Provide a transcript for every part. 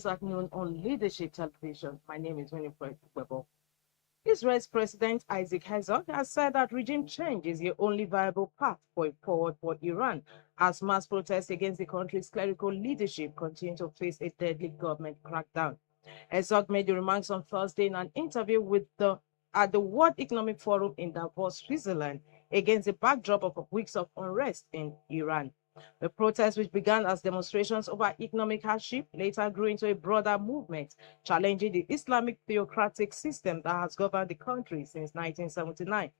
news at noon on Leadership Television. My name is Winifred Webo. Israel's President Isaac Herzog has said that regime change is the only viable path forward for Iran as mass protests against the country's clerical leadership continue to face a deadly government crackdown. Herzog made the remarks on Thursday in an interview at the World Economic Forum in Davos, Switzerland, against the backdrop of weeks of unrest in Iran. The protests, which began as demonstrations over economic hardship, later grew into a broader movement challenging the Islamic theocratic system that has governed the country since 1979.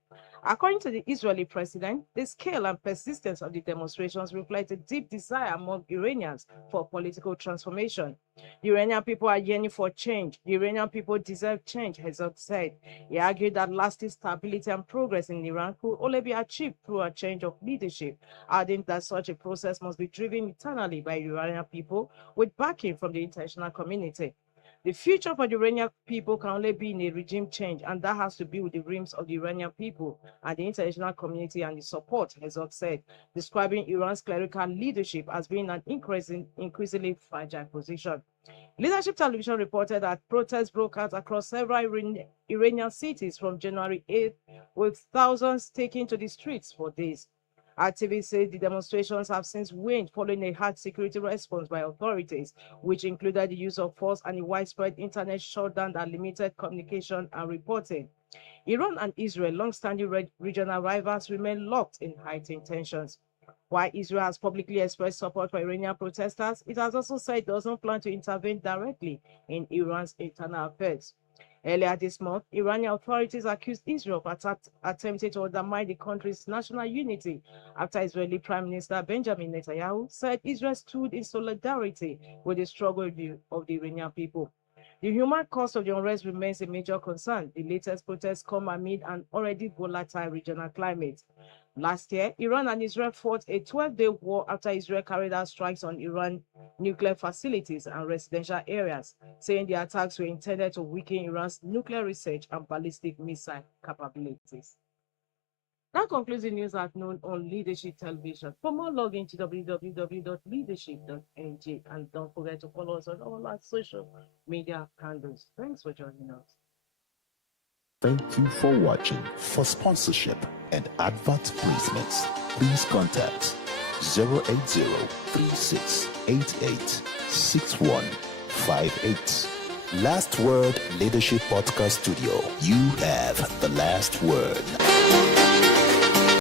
According to the Israeli president, the scale and persistence of the demonstrations reflect a deep desire among Iranians for political transformation. The Iranian people are yearning for change. The Iranian people deserve change, Herzog said. He argued that lasting stability and progress in Iran could only be achieved through a change of leadership, adding that such a process must be driven eternally by Iranian people with backing from the international community. The future for the Iranian people can only be in a regime change, and that has to be with the dreams of the Iranian people and the international community and the support, Herzog said, describing Iran's clerical leadership as being an increasingly fragile position. Leadership Television reported that protests broke out across several Iranian cities from January 8th, with thousands taking to the streets for days. Activists say the demonstrations have since waned following a hard security response by authorities, which included the use of force and a widespread internet shutdown that limited communication and reporting. Iran and Israel, long-standing regional rivals, remain locked in heightened tensions. While Israel has publicly expressed support for Iranian protesters, it has also said it doesn't plan to intervene directly in Iran's internal affairs. Earlier this month, Iranian authorities accused Israel of attempting to undermine the country's national unity after Israeli Prime Minister Benjamin Netanyahu said Israel stood in solidarity with the struggle of the Iranian people. The human cost of the unrest remains a major concern. The latest protests come amid an already volatile regional climate. Last year, Iran and Israel fought a 12-day war after Israel carried out strikes on Iran nuclear facilities and residential areas, saying the attacks were intended to weaken Iran's nuclear research and ballistic missile capabilities. That concludes the news at noon on Leadership Television. For more, log into www.leadership.ng and don't forget to follow us on all our social media handles. Thanks for joining us. Thank you for watching. For sponsorship and advert placements, please contact 080-3688-6158. Last Word Leadership Podcast Studio. You have the last word.